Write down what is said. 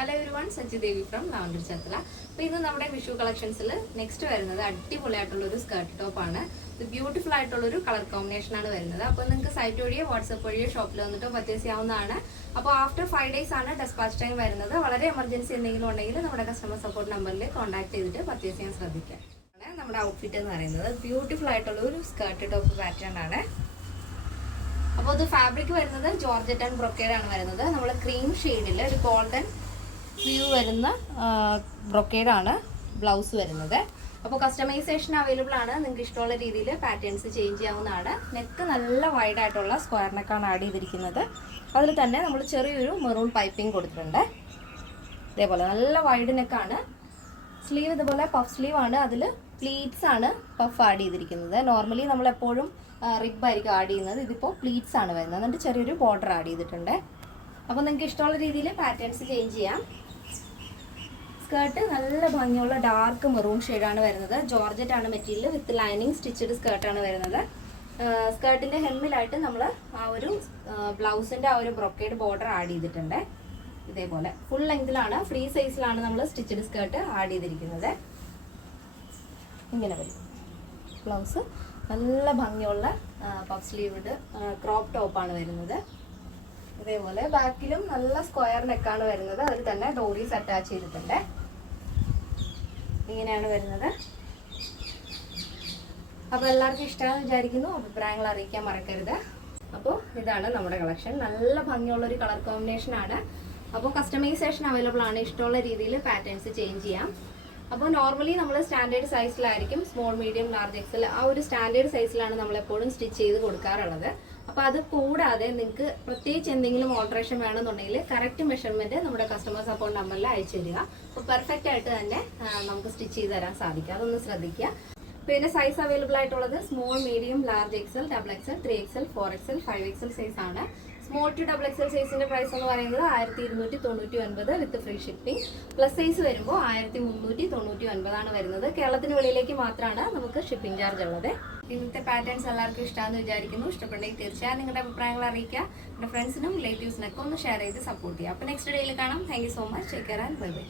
Hello everyone, Sachi Devi from lavender Chathala. അപ്പോൾ ഇന്ന് നമ്മുടെ വിഷു കളക്ഷൻസിൽ നെക്സ്റ്റ് വരുന്നത് അടിപൊളിയായിട്ടുള്ളൊരു സ്കേർട്ട് ടോപ്പാണ്. ഇത് ബ്യൂട്ടിഫുൾ ആയിട്ടുള്ളൊരു കളർ കോമ്പിനേഷൻ ആണ് വരുന്നത്. അപ്പോൾ നിങ്ങൾക്ക് സൈറ്റ് വഴിയോ വാട്സപ്പ് വഴിയോ ഷോപ്പിൽ വന്നിട്ട് പർച്ചേസ് ചെയ്യാവുന്നതാണ്. അപ്പോൾ ആഫ്റ്റർ 5 days ആണ് ഡെസ്പാച്ച് ടൈം വരുന്നത്. വളരെ എമർജൻസി എന്തെങ്കിലും ഉണ്ടെങ്കിൽ നമ്മുടെ കസ്റ്റമർ സപ്പോർട്ട് നമ്പറിൽ കോൺടാക്ട് ചെയ്തിട്ട് പർച്ചേസ് ചെയ്യാൻ ശ്രദ്ധിക്കുക. നമ്മുടെ ഔട്ട്ഫിറ്റ് എന്ന് പറയുന്നത് ബ്യൂട്ടിഫുൾ ആയിട്ടുള്ള ഒരു സ്കേർട്ട് ടോപ്പ് പാറ്റേൺ ആണ്. അപ്പോൾ ഇത് ഫാബ്രിക് വരുന്നത് ജോർജറ്റ് ആൻഡ് ബ്രൊക്കേഡ് ആണ് വരുന്നത്. നമ്മൾ ക്രീം ഷെയ്ഡിൽ ഒരു ഗോൾഡൻ വ്യൂ വരുന്ന ബ്രൊക്കേഡ് ആണ് ബ്ലൗസ് വരുന്നത്. അപ്പോൾ കസ്റ്റമൈസേഷൻ അവൈലബിൾ ആണ്. നിങ്ങൾക്ക് ഇഷ്ടമുള്ള രീതിയിൽ പാറ്റേൺസ് ചേഞ്ച് ചെയ്യാവുന്നതാണ്. നെക്ക് നല്ല വൈഡ് ആയിട്ടുള്ള സ്ക്വയർ നെക്കാണ് ആഡ് ചെയ്തിരിക്കുന്നത്. അതിൽ തന്നെ നമ്മൾ ചെറിയൊരു മെറൂൺ പൈപ്പിംഗ് കൊടുത്തിട്ടുണ്ട്. ഇതേപോലെ നല്ല വൈഡ് നെക്കാണ്. സ്ലീവ് ഇതുപോലെ പഫ് സ്ലീവ് ആണ്. അതിൽ പ്ലീറ്റ്സ് ആണ് പഫ് ആഡ് ചെയ്തിരിക്കുന്നത്. നോർമലി നമ്മളെപ്പോഴും റിബ് ആയിരിക്കും ആഡ് ചെയ്യുന്നത്. ഇതിപ്പോൾ പ്ലീറ്റ്സ് ആണ് വരുന്നത്. എന്നിട്ട് ചെറിയൊരു ബോർഡർ ആഡ് ചെയ്തിട്ടുണ്ട്. അപ്പോൾ നിങ്ങൾക്ക് ഇഷ്ടമുള്ള രീതിയിൽ പാറ്റേൺസ് ചേഞ്ച് ചെയ്യാം. സ്കേർട്ട് നല്ല ഭംഗിയുള്ള ഡാർക്ക് മെറൂൺ ഷെയ്ഡാണ് വരുന്നത്. ജോർജറ്റ് ആണ് മെറ്റീരിയൽ വിത്ത് ലൈനിങ് സ്റ്റിച്ചഡ് സ്കേർട്ടാണ് വരുന്നത്. സ്കേർട്ടിൻ്റെ ഹെമ്മിലായിട്ട് നമ്മൾ ആ ഒരു ബ്ലൗസിൻ്റെ ആ ഒരു ബ്രൊക്കേഡ് ബോർഡർ ആഡ് ചെയ്തിട്ടുണ്ട്. ഇതേപോലെ ഫുൾ ലെങ്തിലാണ്, ഫ്രീ സൈസിലാണ് നമ്മൾ സ്റ്റിച്ചഡ് സ്കേർട്ട് ആഡ് ചെയ്തിരിക്കുന്നത്. ഇങ്ങനെ വരും ബ്ലൗസ്. നല്ല ഭംഗിയുള്ള പഫ് സ്ലീവ്ഡ് ക്രോപ്പ് ടോപ്പാണ് വരുന്നത്. ഇതേപോലെ ബാക്കിലും നല്ല സ്ക്വയർ നെക്കാണ് വരുന്നത്. അതിൽ തന്നെ ഡോറീസ് അറ്റാച്ച് ചെയ്തിട്ടുണ്ട്. ഇങ്ങനെയാണ് വരുന്നത്. അപ്പോൾ എല്ലാവർക്കും ഇഷ്ടമാണെന്ന് വിചാരിക്കുന്നു. അഭിപ്രായങ്ങൾ അറിയിക്കാൻ മറക്കരുത്. അപ്പോൾ ഇതാണ് നമ്മുടെ കളക്ഷൻ. നല്ല ഭംഗിയുള്ളൊരു കളർ കോമ്പിനേഷൻ ആണ്. അപ്പോൾ കസ്റ്റമൈസേഷൻ അവൈലബിൾ ആണ്. ഇഷ്ടമുള്ള രീതിയിൽ പാറ്റേൺസ് ചേഞ്ച് ചെയ്യാം. അപ്പോൾ നോർമലി നമ്മൾ സ്റ്റാൻഡേർഡ് സൈസിലായിരിക്കും, സ്മോൾ മീഡിയം ലാർജ് എക്സൽ ആ ഒരു സ്റ്റാൻഡേർഡ് സൈസിലാണ് നമ്മളെപ്പോഴും സ്റ്റിച്ച് ചെയ്ത് കൊടുക്കാറുള്ളത്. അപ്പോൾ അത് കൂടാതെ നിങ്ങൾക്ക് പ്രത്യേകിച്ച് എന്തെങ്കിലും ഓൾട്രേഷൻ വേണമെന്നുണ്ടെങ്കിൽ കറക്റ്റ് മെഷർമെൻറ്റ് നമ്മുടെ കസ്റ്റമർ സപ്പോർട്ട് നമ്പറിൽ അയച്ചു തരിക. അപ്പോൾ പെർഫെക്റ്റ് ആയിട്ട് തന്നെ നമുക്ക് സ്റ്റിച്ച് ചെയ്ത് തരാൻ സാധിക്കും. അതൊന്ന് ശ്രദ്ധിക്കുക. പിന്നെ സൈസ് അവൈലബിൾ ആയിട്ടുള്ളത് small medium large XL, double XL, 3XL, 4XL, 5XL size ആണ്. സ്മോൾ ടു ഡബിൾ എക്സൽ സൈസിന്റെ പ്രൈസ് എന്ന് പറയുന്നത് 1299 with free shipping. Plus size വരുമ്പോൾ 1399 ആണ് വരുന്നത്. കേരളത്തിന് വെളിയിലേക്ക് മാത്രമാണ് നമുക്ക് ഷിപ്പിംഗ് ചാർജ് ഉള്ളത്. ഇന്നത്തെ പാറ്റേൺസ് എല്ലാവർക്കും ഇഷ്ടമാണെന്ന് വിചാരിക്കുന്നു. ഇഷ്ടപ്പെട്ടെങ്കിൽ തീർച്ചയായും നിങ്ങളുടെ അഭിപ്രായങ്ങൾ അറിയിക്കുക. നിങ്ങളുടെ ഫ്രണ്ട്സിനും റിലേറ്റീവ്സിനൊക്കെ ഒന്ന് ഷെയർ ചെയ്ത് സപ്പോർട്ട് ചെയ്യുക. അപ്പോൾ നെക്സ്റ്റ് ഡേയിൽ കാണാം. Thank you so much. Take care and bye bye.